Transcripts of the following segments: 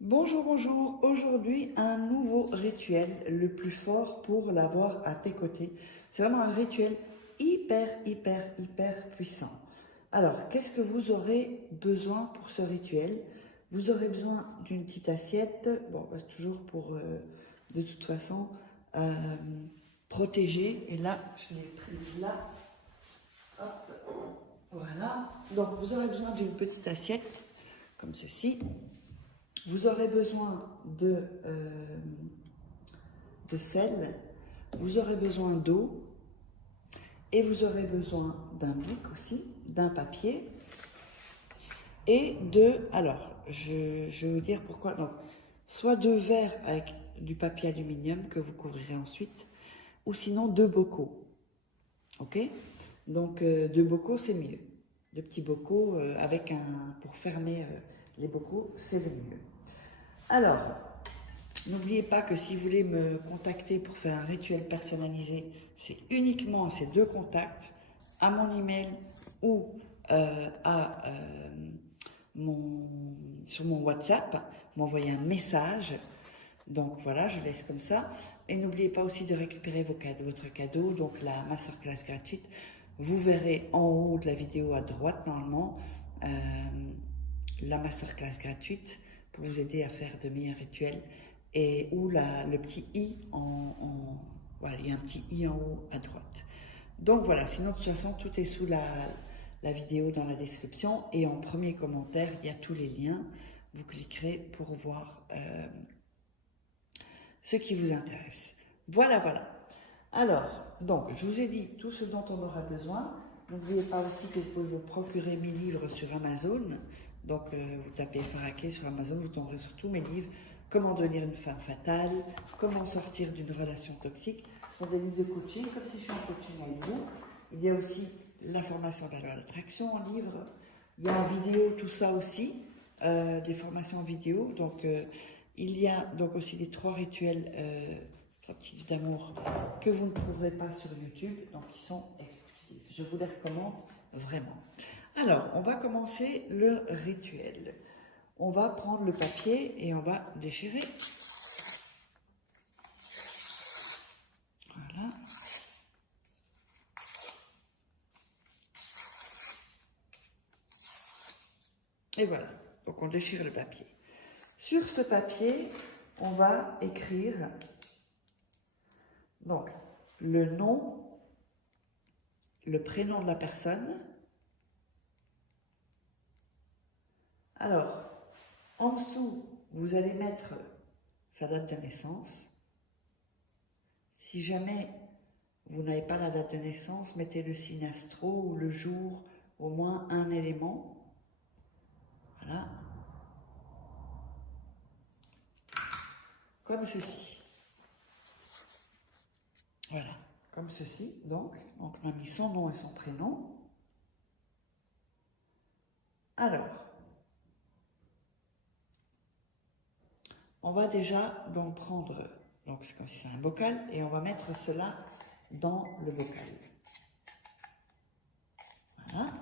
Bonjour, bonjour. Aujourd'hui, un nouveau rituel, le plus fort pour l'avoir à tes côtés. C'est vraiment un rituel hyper puissant. Alors, qu'est-ce que vous aurez besoin pour ce rituel? Vous aurez besoin d'une petite assiette, bon, bah, toujours pour, de toute façon, euh, protéger. Et là, je l'ai prise là. Hop, voilà. Donc, vous aurez besoin d'une petite assiette, comme ceci. Vous aurez besoin de sel, vous aurez besoin d'eau et vous aurez besoin d'un bic aussi, d'un papier et alors je vais vous dire pourquoi, donc soit 2 verres avec du papier aluminium que vous couvrirez ensuite ou sinon 2 bocaux, ok? Donc 2 bocaux c'est mieux, 2 petits bocaux avec pour fermer les bocaux c'est le mieux. Alors, n'oubliez pas que si vous voulez me contacter pour faire un rituel personnalisé, c'est uniquement à ces 2 contacts, à mon email ou sur mon WhatsApp, m'envoyer un message. Donc voilà, je laisse comme ça. Et n'oubliez pas aussi de récupérer votre cadeau, donc la masterclass gratuite. Vous verrez en haut de la vidéo à droite normalement la masterclass gratuite pour vous aider à faire de meilleurs rituels. Et où le petit i voilà, il y a un petit i en haut à droite. Donc voilà, sinon de toute façon tout est sous la vidéo dans la description et en premier commentaire il y a tous les liens. Vous cliquerez pour voir ce qui vous intéresse. Voilà. Alors, donc je vous ai dit tout ce dont on aura besoin. N'oubliez pas aussi que vous pouvez vous procurer mes livres sur Amazon. Donc vous tapez Faraké sur Amazon, vous tomberez sur tous mes livres. Comment devenir une femme fatale, comment sortir d'une relation toxique. Ce sont des livres de coaching, comme si je suis en coaching avec vous. Il y a aussi la formation de la loi d'attraction en livre. Il y a en vidéo tout ça aussi, des formations en vidéo. Donc il y a donc aussi les 3 rituels, 3 petits livres d'amour que vous ne trouverez pas sur YouTube, donc ils sont exclusifs. Je vous les recommande vraiment. Alors, on va commencer le rituel. On va prendre le papier et on va déchirer. Voilà. Et voilà. Donc on déchire le papier. Sur ce papier, on va écrire donc le nom, le prénom de la personne. Alors, en dessous, vous allez mettre sa date de naissance. Si jamais vous n'avez pas la date de naissance, mettez le signe astro ou le jour, au moins un élément. Voilà. Comme ceci. Voilà, comme ceci. Donc on a mis son nom et son prénom. Alors, on va déjà donc prendre, donc c'est comme si c'est un bocal, et on va mettre cela dans le bocal. Voilà.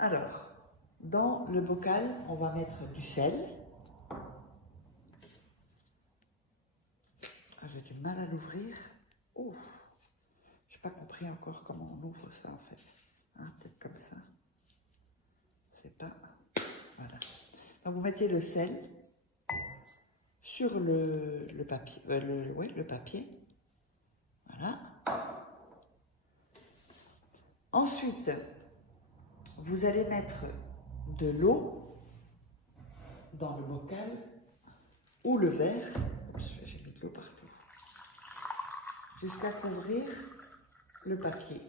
Alors, dans le bocal, on va mettre du sel. Ah, j'ai du mal à l'ouvrir. Ouf, j'ai pas compris encore comment on ouvre ça en fait. Hein, peut-être comme ça. C'est pas. Voilà. Donc vous mettez le sel sur le papier, le papier. Voilà. Ensuite, vous allez mettre de l'eau dans le bocal ou le verre. J'ai mis de l'eau partout. Jusqu'à couvrir le papier.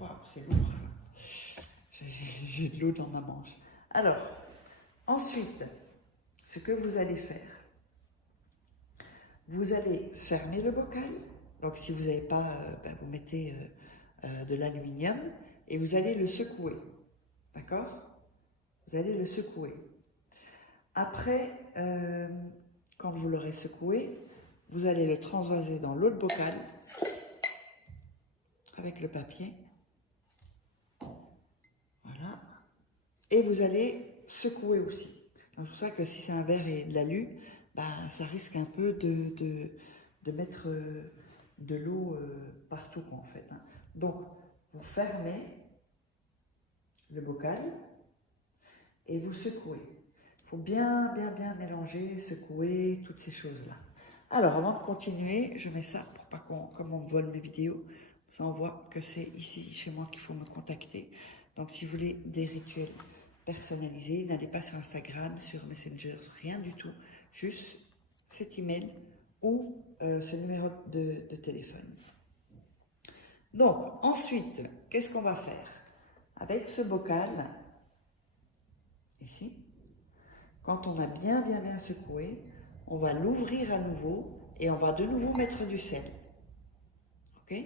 Waouh, c'est lourd ça. J'ai de l'eau dans ma manche. Alors, ensuite, ce que vous allez faire, vous allez fermer le bocal. Donc si vous n'avez pas, vous mettez de l'aluminium et vous allez le secouer. D'accord? Vous allez le secouer. Après, quand vous l'aurez secoué, vous allez le transvaser dans l'autre bocal avec le papier. Voilà. Et vous allez secouer aussi. Donc, c'est pour ça que si c'est un verre et de l'alu, ben, ça risque un peu de mettre de l'eau partout, quoi, en fait. Hein. Donc, vous fermez le bocal et vous secouez. Il faut bien mélanger, secouer, toutes ces choses-là. Alors, avant de continuer, je mets ça pour pas comme on me vole mes vidéos, ça on voit que c'est ici, chez moi, qu'il faut me contacter. Donc, si vous voulez des rituels personnalisés, n'allez pas sur Instagram, sur Messenger, rien du tout. Juste cet email ou ce numéro de téléphone. Donc, ensuite, qu'est-ce qu'on va faire? Avec ce bocal, ici, quand on a bien secoué, on va l'ouvrir à nouveau et on va de nouveau mettre du sel. Ok?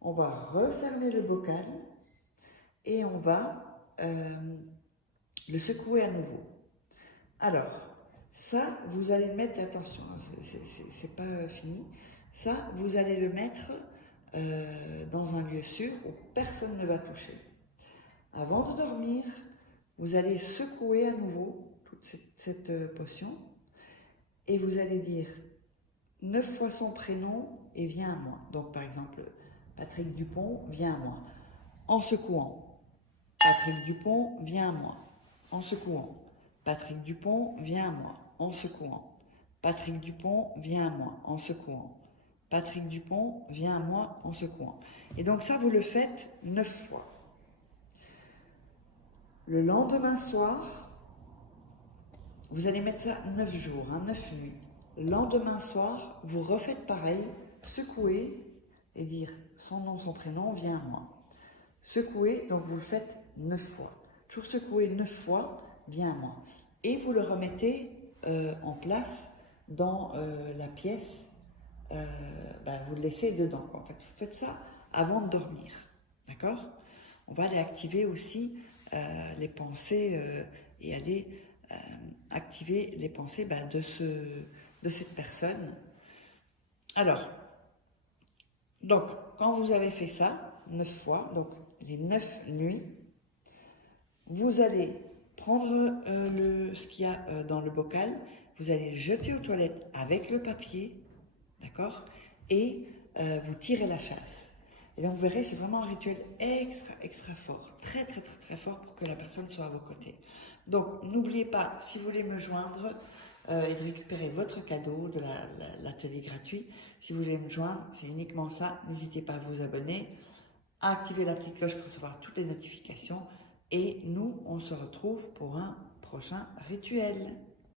On va refermer le bocal et on va le secouer à nouveau. Alors, ça, vous allez mettre, attention, c'est pas fini, ça, vous allez le mettre dans un lieu sûr où personne ne va toucher. Avant de dormir, vous allez secouer à nouveau toute cette potion et vous allez dire 9 fois son prénom et viens à moi. Donc par exemple, Patrick Dupont, viens à moi. En secouant, Patrick Dupont, viens à moi. En secouant, Patrick Dupont, viens à moi. En secouant, Patrick Dupont, viens à moi. En secouant, Patrick Dupont, viens à moi. En secouant. Et donc ça, vous le faites 9 fois. Le lendemain soir, vous allez mettre ça 9 jours, 9 nuits. Le lendemain soir, vous refaites pareil, secouez et dire son nom, son prénom, viens à moi. Secouez, donc vous le faites 9 fois. Toujours secouer 9 fois, viens à moi. Et vous le remettez en place dans la pièce, vous le laissez dedans. En fait, vous faites ça avant de dormir. D'accord? On va aller activer aussi les pensées et aller activer les pensées de cette personne. Alors, donc, quand vous avez fait ça, 9 fois, donc les 9 nuits, vous allez prendre ce qu'il y a dans le bocal, vous allez jeter aux toilettes avec le papier, d'accord? Et vous tirez la chasse. Et donc vous verrez, c'est vraiment un rituel extra fort, très fort pour que la personne soit à vos côtés. Donc n'oubliez pas, si vous voulez me joindre et de récupérer votre cadeau de l'atelier gratuit, si vous voulez me joindre, c'est uniquement ça, n'hésitez pas à vous abonner, à activer la petite cloche pour recevoir toutes les notifications et nous, on se retrouve pour un prochain rituel.